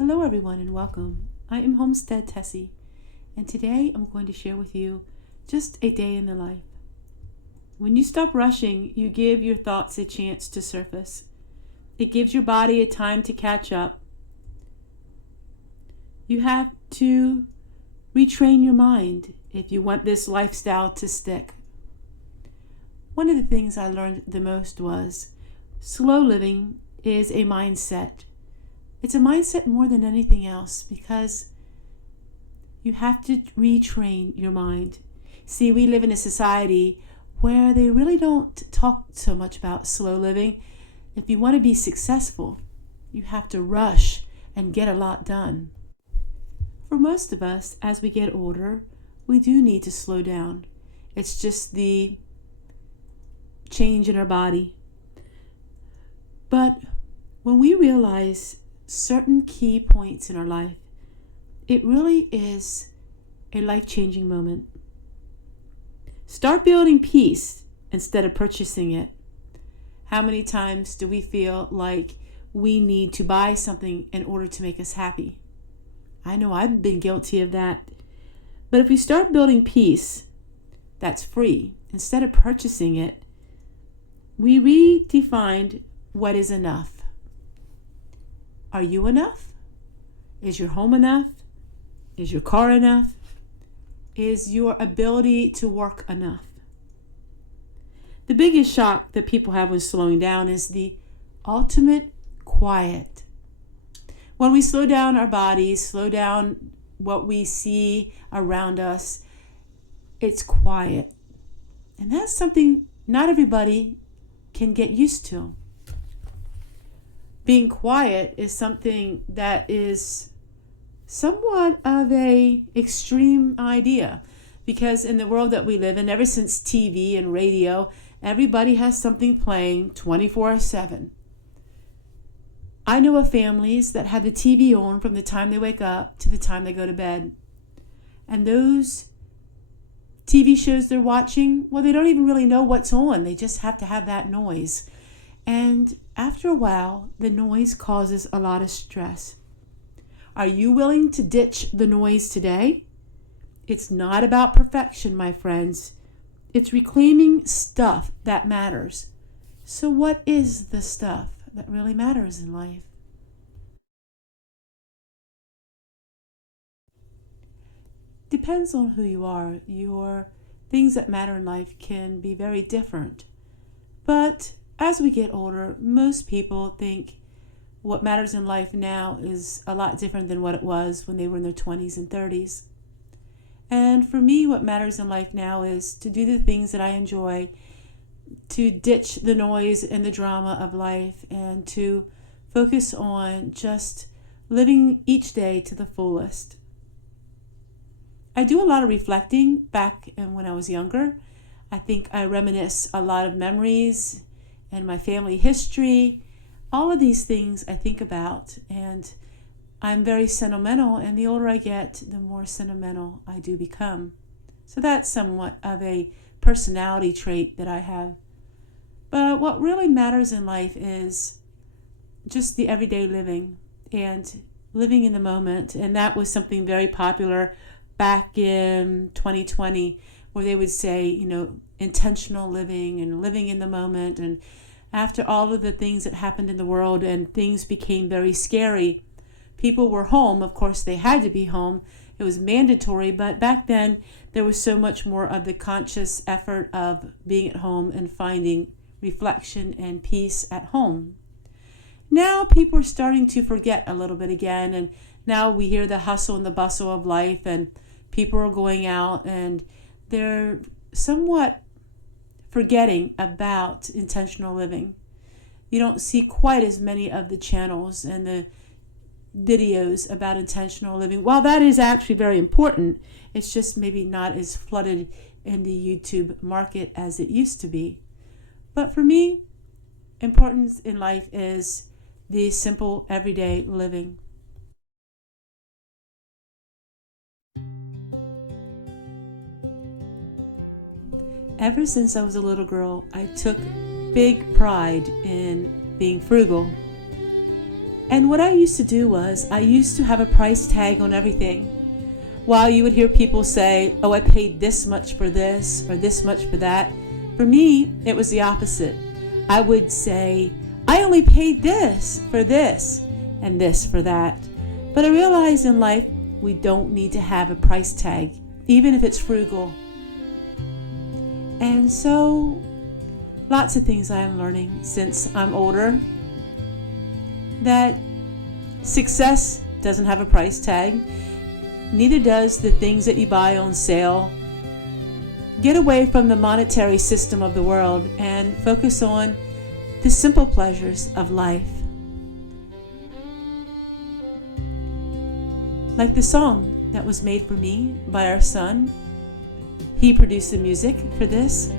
Hello everyone and welcome. I am Homestead Tessie, and today I'm going to share with you just a day in the life. When you stop rushing, you give your thoughts a chance to surface. It gives your body a time to catch up. You have to retrain your mind if you want this lifestyle to stick. One of the things I learned the most was slow living is a mindset. It's a mindset more than anything else because you have to retrain your mind. See, we live in a society where they really don't talk so much about slow living. If you want to be successful, you have to rush and get a lot done. For most of us, as we get older, we do need to slow down. It's just the change in our body. But when we realize certain key points in our life, it really is a life-changing moment. Start building peace instead of purchasing it. How many times do we feel like we need to buy something in order to make us happy? I know I've been guilty of that. But if we start building peace that's free instead of purchasing it, we redefined what is enough. Are you enough? Is your home enough? Is your car enough? Is your ability to work enough? The biggest shock that people have when slowing down is the ultimate quiet. When we slow down our bodies, slow down what we see around us, it's quiet. And that's something not everybody can get used to. Being quiet is something that is somewhat of a extreme idea because in the world that we live in, ever since TV and radio, everybody has something playing 24/7. I know of families that have the TV on from the time they wake up to the time they go to bed. And those TV shows they're watching, well, they don't even really know what's on. They just have to have that noise. And after a while, the noise causes a lot of stress. Are you willing to ditch the noise today? It's not about perfection, my friends. It's reclaiming stuff that matters. So what is the stuff that really matters in life? Depends on who you are. Your things that matter in life can be very different. But as we get older, most people think what matters in life now is a lot different than what it was when they were in their 20s and 30s. And for me, what matters in life now is to do the things that I enjoy, to ditch the noise and the drama of life, and to focus on just living each day to the fullest. I do a lot of reflecting back when I was younger. I think I reminisce a lot of memories and my family history. All of these things I think about, and I'm very sentimental, and the older I get, the more sentimental I do become. So that's somewhat of a personality trait that I have. But what really matters in life is just the everyday living and living in the moment. And that was something very popular back in 2020, where they would say, intentional living and living in the moment. And after all of the things that happened in the world and things became very scary, people were home. Of course, they had to be home. It was mandatory. But back then, there was so much more of the conscious effort of being at home and finding reflection and peace at home. Now people are starting to forget a little bit again. And now we hear the hustle and the bustle of life, and people are going out and they're somewhat forgetting about intentional living. You don't see quite as many of the channels and the videos about intentional living. While that is actually very important, it's just maybe not as flooded in the YouTube market as it used to be. But for me, importance in life is the simple everyday living. Ever since I was a little girl, I took big pride in being frugal. And what I used to do was I used to have a price tag on everything. While you would hear people say, oh, I paid this much for this or this much for that, for me, it was the opposite. I would say, I only paid this for this and this for that. But I realized in life, we don't need to have a price tag, even if it's frugal. And so, lots of things I am learning since I'm older. That success doesn't have a price tag. Neither does the things that you buy on sale. Get away from the monetary system of the world and focus on the simple pleasures of life. Like the song that was made for me by our son. He produced the music for this,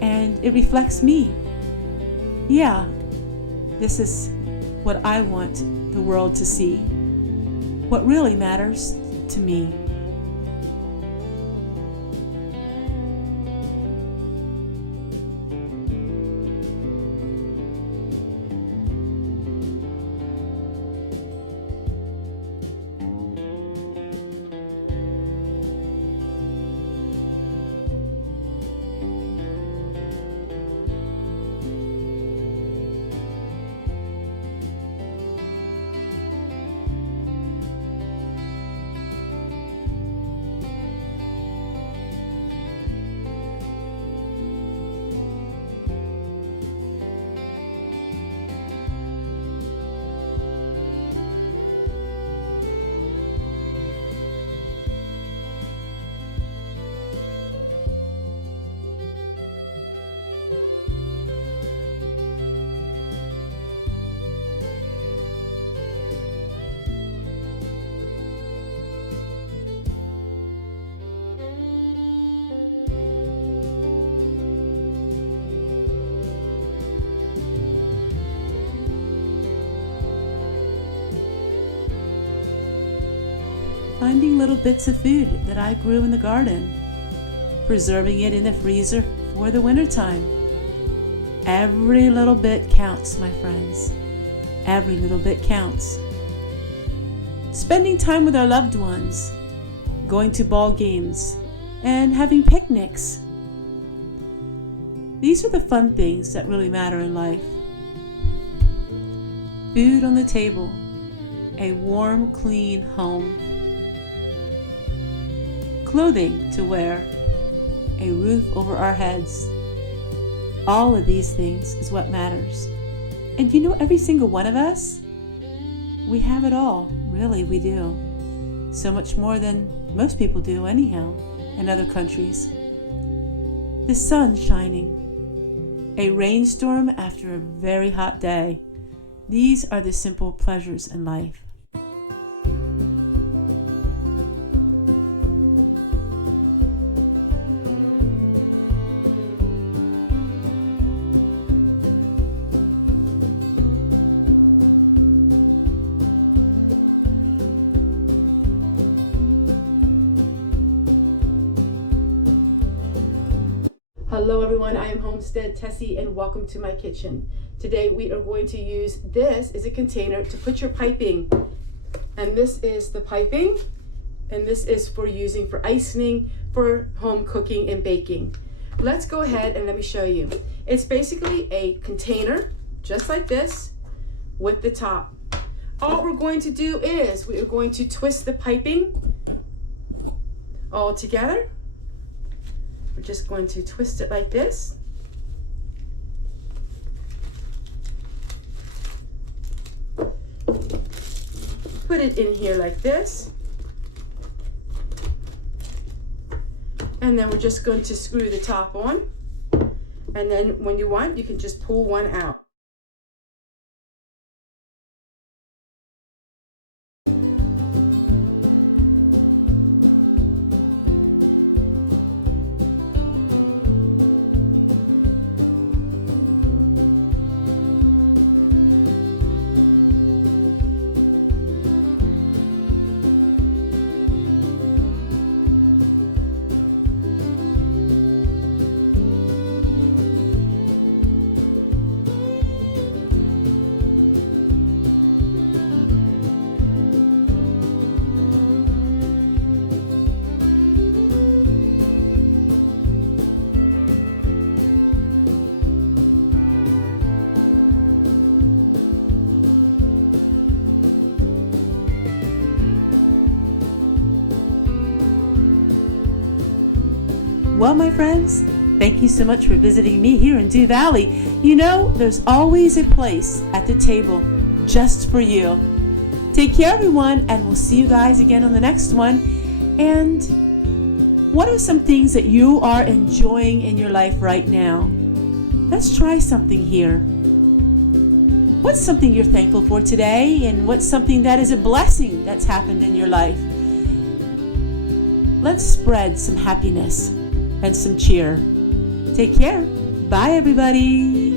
and it reflects me. Yeah, this is what I want the world to see. What really matters to me. Finding little bits of food that I grew in the garden, preserving it in the freezer for the wintertime. Every little bit counts, my friends. Every little bit counts. Spending time with our loved ones, going to ball games, and having picnics. These are the fun things that really matter in life. Food on the table, a warm, clean home. Clothing to wear, a roof over our heads. All of these things is what matters. And you know, every single one of us, we have it all. Really, we do. So much more than most people do anyhow in other countries. The sun shining. A rainstorm after a very hot day. These are the simple pleasures in life. Hello everyone, I am Homestead Tessie and welcome to my kitchen. Today we are going to use this as a container to put your piping. And this is the piping, and this is for using for icing, for home cooking and baking. Let's go ahead and let me show you. It's basically a container, just like this, with the top. All we're going to do is we are going to twist the piping all together. We're just going to twist it like this. Put it in here like this. And then we're just going to screw the top on. And then when you want, you can just pull one out. Well, my friends, thank you so much for visiting me here in Dew Valley. You know, there's always a place at the table just for you. Take care, everyone, and we'll see you guys again on the next one. And what are some things that you are enjoying in your life right now? Let's try something here. What's something you're thankful for today? And what's something that is a blessing that's happened in your life? Let's spread some happiness and some cheer. Take care. Bye, everybody.